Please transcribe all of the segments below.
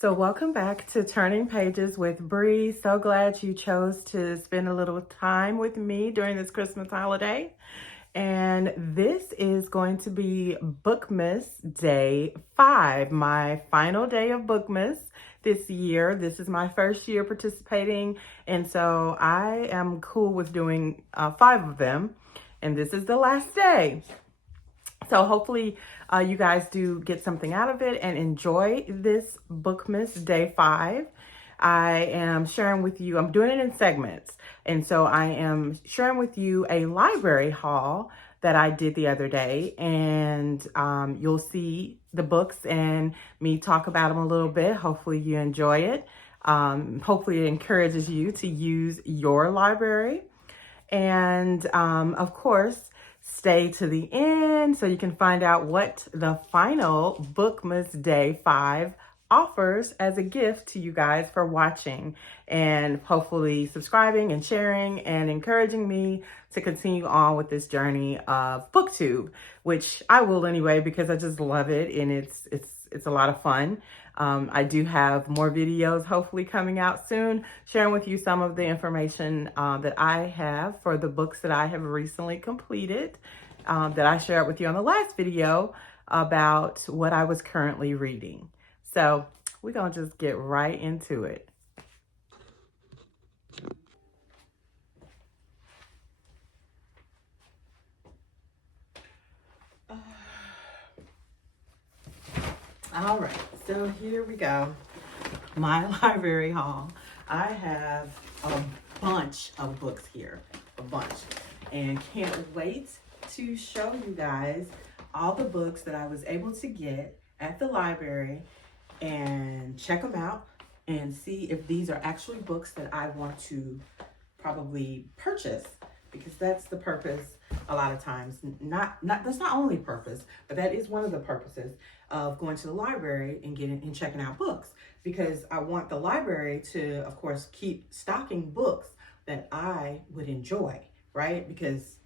So welcome back to Turning Pages with Bree. So glad you chose to spend a little time with me during this Christmas holiday. And this is going to be Bookmas Day 5, my final day of Bookmas this year. This is my first year participating, and so I am cool with doing 5 of them, and this is the last day. So hopefully you guys do get something out of it and enjoy this Bookmas Day 5. I am sharing with you, I'm doing it in segments. And so I am sharing with you a library haul that I did the other day. And you'll see the books and me talk about them a little bit. Hopefully you enjoy it. Hopefully it encourages you to use your library. And of course, stay to the end so you can find out what the final Bookmas Day 5 offers as a gift to you guys for watching and hopefully subscribing and sharing and encouraging me to continue on with this journey of BookTube, which I will anyway because I just love it and it's a lot of fun. I do have more videos hopefully coming out soon, sharing with you some of the information that I have for the books that I have recently completed, that I shared with you on the last video about what I was currently reading. So we're gonna just get right into it. All right, so here we go. My library haul. I have a bunch of books here, a bunch, and can't wait to show you guys all the books that I was able to get at the library and check them out and see if these are actually books that I want to probably purchase, because that's the purpose a lot of times. That's not only purpose, but that is one of the purposes of going to the library and checking out books, because I want the library to, of course, keep stocking books that I would enjoy, right? Because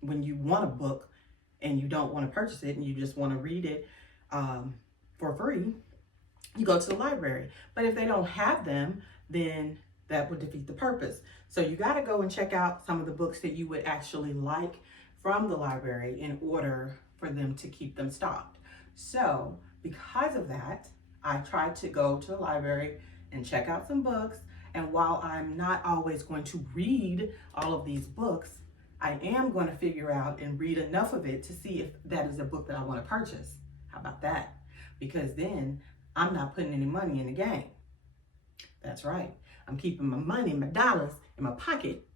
when you want a book and you don't want to purchase it and you just want to read it for free, you go to the library. But if they don't have them, then that would defeat the purpose. So you got to go and check out some of the books that you would actually like from the library in order for them to keep them stocked. So because of that, I tried to go to the library and check out some books. And while I'm not always going to read all of these books, I am going to figure out and read enough of it to see if that is a book that I want to purchase. How about that? Because then I'm not putting any money in the game. That's right. I'm keeping my money, my dollars in my pocket,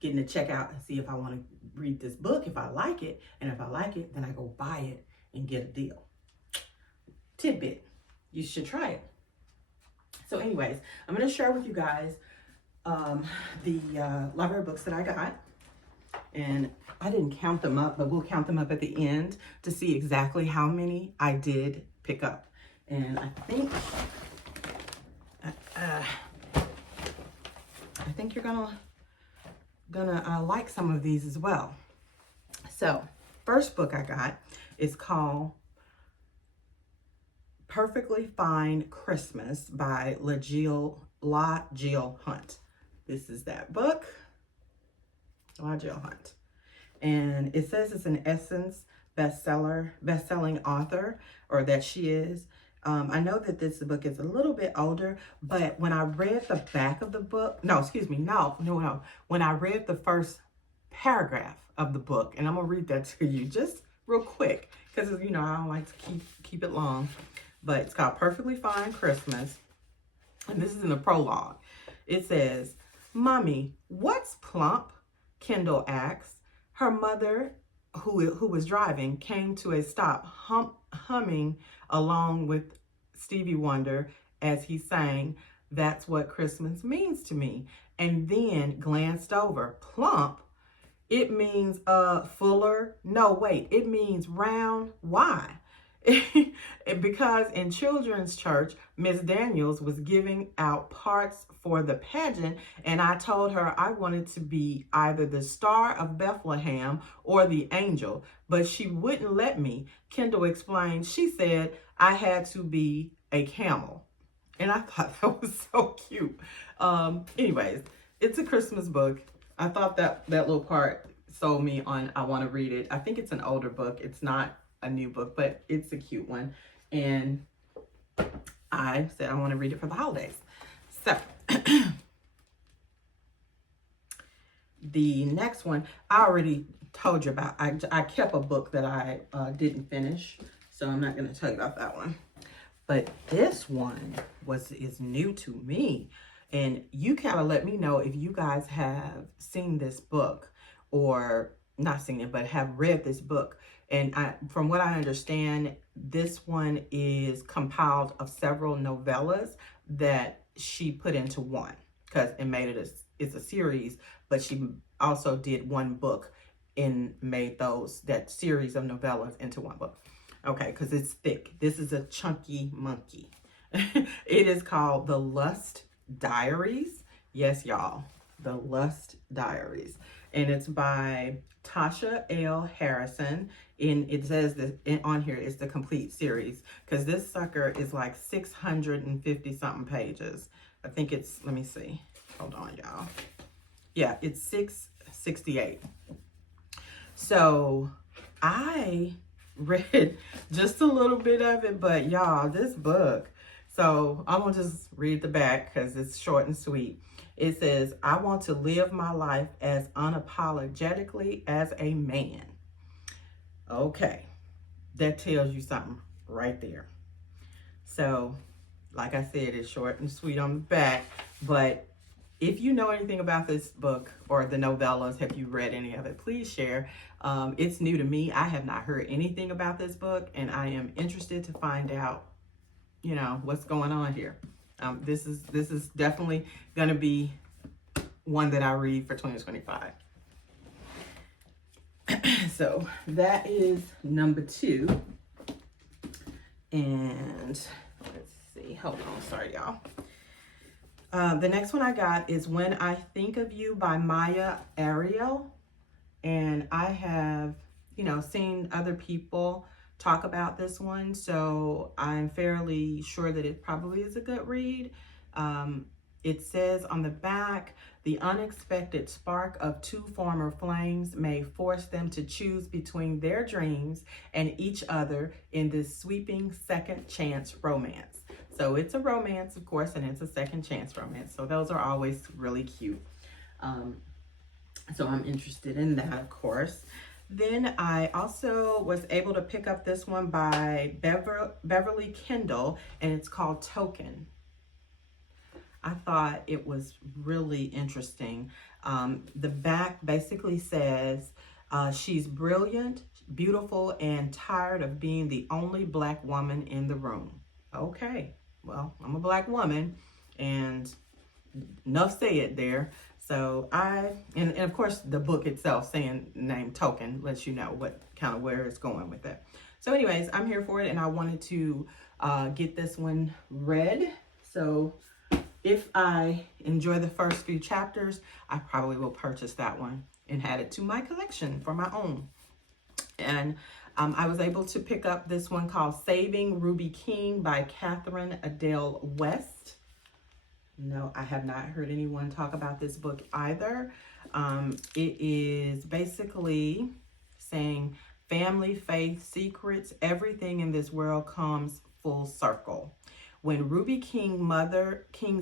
getting to check out and see if I want to read this book, if I like it. And if I like it, then I go buy it and get a deal. Tidbit. You should try it. So anyways, I'm going to share with you guys the library books that I got. And I didn't count them up, but we'll count them up at the end to see exactly how many I did pick up. And I think you're gonna like some of these as well. So first book I got is called Perfectly Fine Christmas by La Jill Hunt. This is that book, La Jill Hunt. And it says it's an Essence best-selling author, or that she is. I know that this book is a little bit older, but when I read the back of the book, when I read the first paragraph of the book, and I'm gonna read that to you just real quick, because I don't like to keep it long, but it's called Perfectly Fine Christmas, and this is in the prologue. It says, "Mommy, what's plump?" Kendall asks. Her mother, who was driving, came to a stop, humming along with Stevie Wonder as he sang, "That's what Christmas means to me," and then glanced over. Plump? It means fuller? No, wait, it means round. Why? Because in children's church, Miss Daniels was giving out parts for the pageant, and I told her I wanted to be either the Star of Bethlehem or the angel, but she wouldn't let me. Kendall explained. She said I had to be a camel. And I thought that was so cute. Anyways, it's a Christmas book. I thought that little part sold me on I want to read it. I think it's an older book. It's not a new book, but it's a cute one. And I said I want to read it for the holidays. So the next one, I already told you about. I kept a book that I didn't finish, so I'm not going to tell you about that one. But this one is new to me. And you kind of let me know if you guys have seen this book, or not seen it, but have read this book. And from what I understand, this one is compiled of several novellas that she put into one, because it made it it's a series, but she also did one book and made that series of novellas into one book. Okay, because it's thick. This is a chunky monkey. It is called The Lust Diaries. Yes, y'all, The Lust Diaries. And it's by Tasha L. Harrison. And it says that on here is the complete series, because this sucker is like 650 something pages. I think it's, let me see. Hold on, y'all. Yeah, it's 668. So I read just a little bit of it, but y'all, this book, so I'm gonna just read the back because it's short and sweet. It says, I want to live my life as unapologetically as a man. Okay, that tells you something right there. So like I said, it's short and sweet on the back, but if you know anything about this book or the novellas, have you read any of it, please share. It's new to me. I have not heard anything about this book, and I am interested to find out, you know, what's going on here. This is definitely going to be one that I read for 2025. So that is number 2. And let's see. Hold on. Sorry, y'all. The next one I got is When I Think of You by Maya Ariel. And I have, you know, seen other people talk about this one, so I'm fairly sure that it probably is a good read. It says on the back, the unexpected spark of 2 former flames may force them to choose between their dreams and each other in this sweeping second chance romance. So it's a romance, of course, and it's a second chance romance. So those are always really cute. So I'm interested in that, of course. Then I also was able to pick up this one by Beverly Kendall, and it's called Token. I thought it was really interesting. The back basically says, she's brilliant, beautiful, and tired of being the only Black woman in the room. Okay, well, I'm a Black woman, and enough said there. So and of course the book itself saying name Token lets you know what kind of where it's going with it. So anyways, I'm here for it, and I wanted to get this one read. So if I enjoy the first few chapters, I probably will purchase that one and add it to my collection for my own. And I was able to pick up this one called Saving Ruby King by Catherine Adele West. No, I have not heard anyone talk about this book either. It is basically saying family, faith, secrets, everything in this world comes full circle. When Ruby King's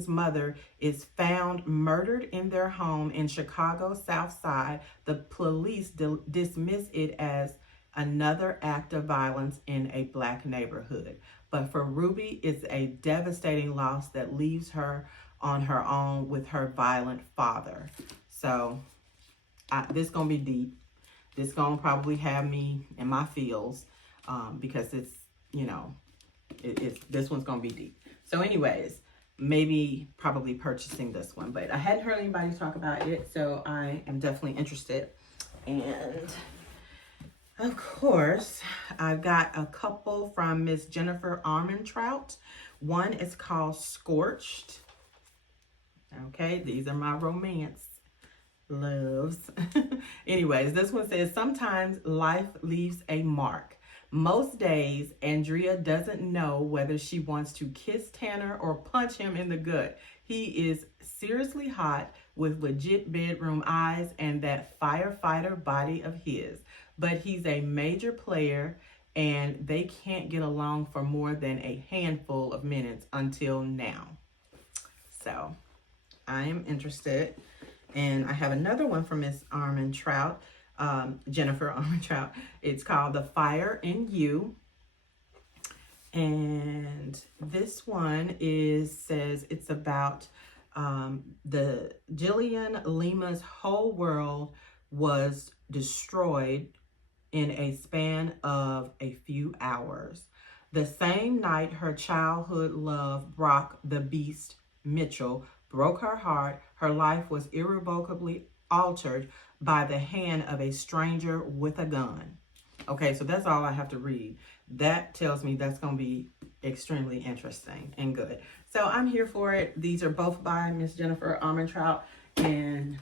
mother is found murdered in their home in Chicago South Side, the police dismiss it as another act of violence in a Black neighborhood. But for Ruby, it's a devastating loss that leaves her on her own with her violent father. So this gonna be deep. This gonna probably have me in my feels, because it's, you know, this one's gonna be deep. So anyways, maybe probably purchasing this one, but I hadn't heard anybody talk about it, so I am definitely interested. And of course, I've got a couple from Miss Jennifer Armentrout. One is called Scorched. Okay, these are my romance loves. Anyways, this one says, sometimes life leaves a mark. Most days, Andrea doesn't know whether she wants to kiss Tanner or punch him in the gut. He is seriously hot with legit bedroom eyes and that firefighter body of his. But he's a major player and they can't get along for more than a handful of minutes until now. So I am interested. And I have another one from Miss Armentrout, Jennifer Armentrout. It's called The Fire in You. And this one says it's about the Jillian Lima's whole world was destroyed in a span of a few hours. The same night her childhood love, Brock the Beast Mitchell, broke her heart, her life was irrevocably altered by the hand of a stranger with a gun. Okay, so that's all I have to read. That tells me that's going to be extremely interesting and good. So I'm here for it. These are both by Miss Jennifer Armentrout. And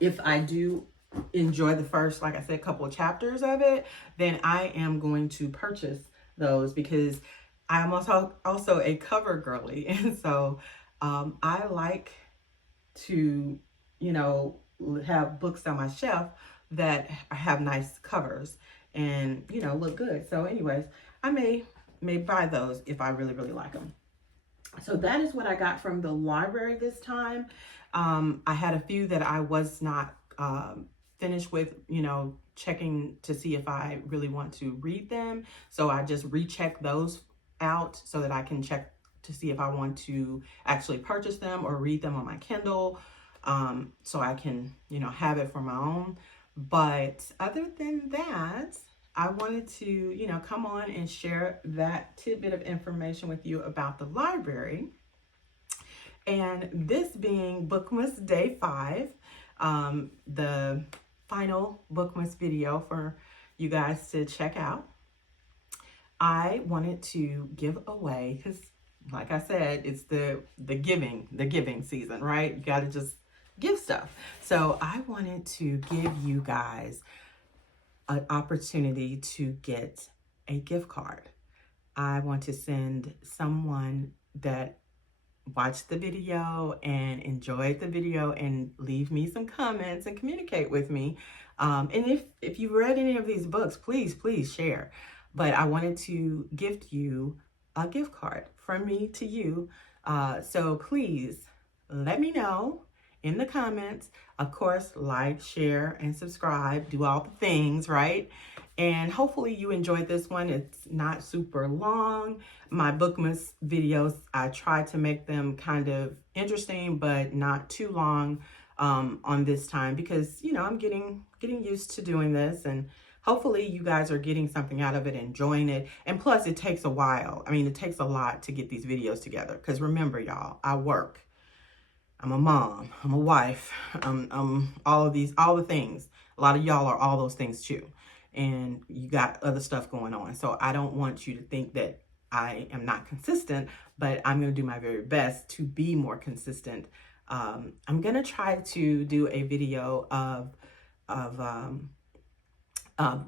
if I do enjoy the first, like I said, couple of chapters of it, then I am going to purchase those because I'm also a cover girly. And so I like to, have books on my shelf that have nice covers and, look good. So anyways, I may buy those if I really, really like them. So that is what I got from the library this time. I had a few that I was not finished with, checking to see if I really want to read them. So I just recheck those out so that I can check to see if I want to actually purchase them or read them on my Kindle, so I can, have it for my own. But other than that, I wanted to, come on and share that tidbit of information with you about the library. And this being Bookmas Day 5, the final Bookmas video for you guys to check out. I wanted to give away, because like I said, it's the giving season, right? You got to just give stuff. So I wanted to give you guys an opportunity to get a gift card. I want to send someone that watched the video and enjoyed the video and leave me some comments and communicate with me. And if you read any of these books, please share. But I wanted to gift you a gift card from me to you. So please let me know in the comments. Of course, like, share, and subscribe. Do all the things, right? And hopefully you enjoyed this one. It's not super long. My Bookmas videos, I try to make them kind of interesting, but not too long on this time because, I'm getting used to doing this, and hopefully you guys are getting something out of it, enjoying it. And plus, it takes a while. I mean, it takes a lot to get these videos together because remember, y'all, I work. I'm a mom, I'm a wife, I'm all the things. A lot of y'all are all those things too. And you got other stuff going on. So I don't want you to think that I am not consistent, but I'm going to do my very best to be more consistent. I'm going to try to do a video of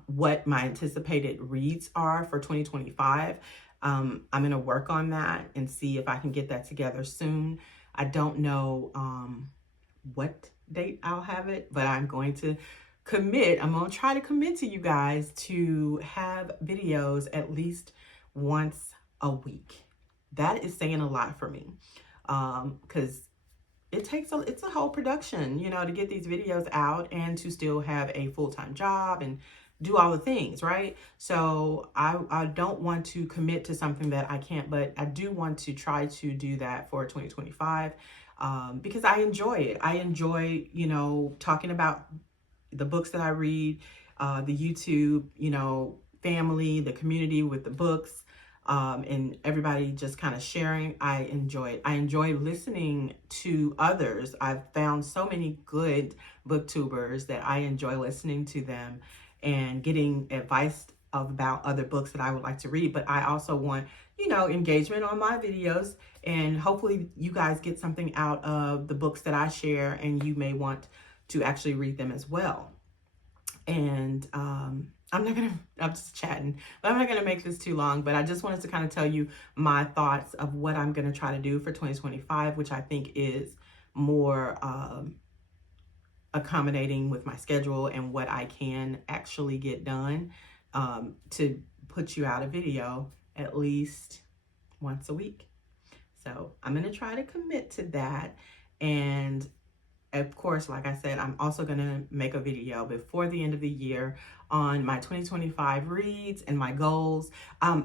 what my anticipated reads are for 2025. I'm going to work on that and see if I can get that together soon. I don't know what date I'll have it, but I'm going to commit. I'm going to try to commit to you guys to have videos at least once a week. That is saying a lot for me because it's a whole production, to get these videos out and to still have a full-time job and do all the things, right? So I don't want to commit to something that I can't, but I do want to try to do that for 2025 because I enjoy it. I enjoy, talking about the books that I read, the YouTube, family, the community with the books, and everybody just kind of sharing. I enjoy it. I enjoy listening to others. I've found so many good booktubers that I enjoy listening to them and getting advice about other books that I would like to read. But I also want, engagement on my videos, and hopefully you guys get something out of the books that I share and you may want to actually read them as well. And I'm just chatting, but I'm not gonna make this too long, but I just wanted to kind of tell you my thoughts of what I'm gonna try to do for 2025, which I think is more accommodating with my schedule and what I can actually get done, to put you out a video at least once a week. So I'm gonna try to commit to that. And of course, like I said, I'm also going to make a video before the end of the year on my 2025 reads and my goals. I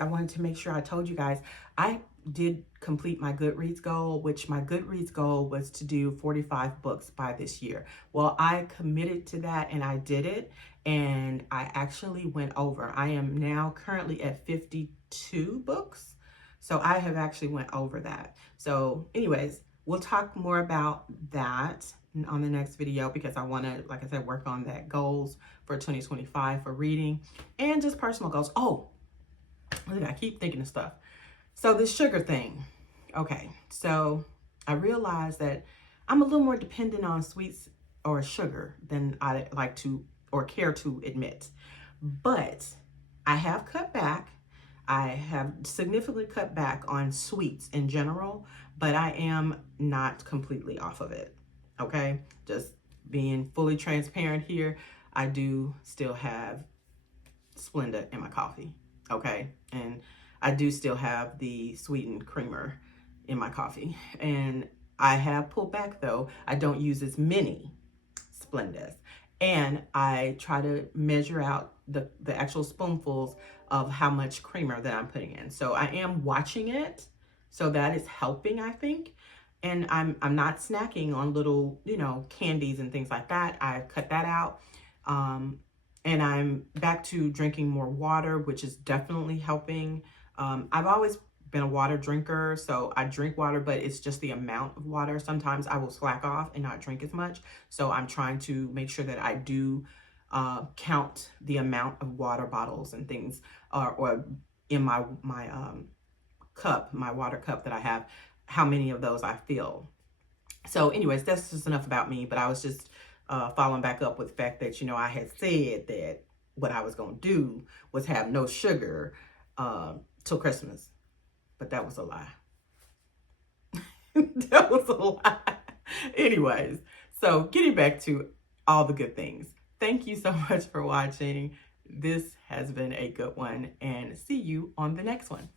wanted to make sure I told you guys, I did complete my Goodreads goal, which my Goodreads goal was to do 45 books by this year. Well, I committed to that and I did it, and I actually went over. I am now currently at 52 books. So I have actually went over that. So anyways, we'll talk more about that on the next video, because I want to, like I said, work on that goals for 2025 for reading and just personal goals. Oh, look, I keep thinking of stuff. So this sugar thing. Okay, so I realized that I'm a little more dependent on sweets or sugar than I like to or care to admit. But I have cut back. I have significantly cut back on sweets in general, but I am not completely off of it. Okay, just being fully transparent here, I do still have Splenda in my coffee. Okay, and I do still have the sweetened creamer in my coffee, and I have pulled back though. I don't use as many Splendas, and I try to measure out the actual spoonfuls of how much creamer that I'm putting in. So I am watching it, so that is helping, I think. And I'm not snacking on little, candies and things like that. I cut that out. And I'm back to drinking more water, which is definitely helping. I've always been a water drinker, so I drink water, but it's just the amount of water. Sometimes I will slack off and not drink as much. So I'm trying to make sure that I do count the amount of water bottles and things, or in my cup, my water cup that I have, how many of those I fill. So anyways, that's just enough about me, but I was just following back up with the fact that, I had said that what I was going to do was have no sugar till Christmas, but that was a lie. That was a lie. Anyways, so getting back to all the good things. Thank you so much for watching. This has been a good one, and see you on the next one.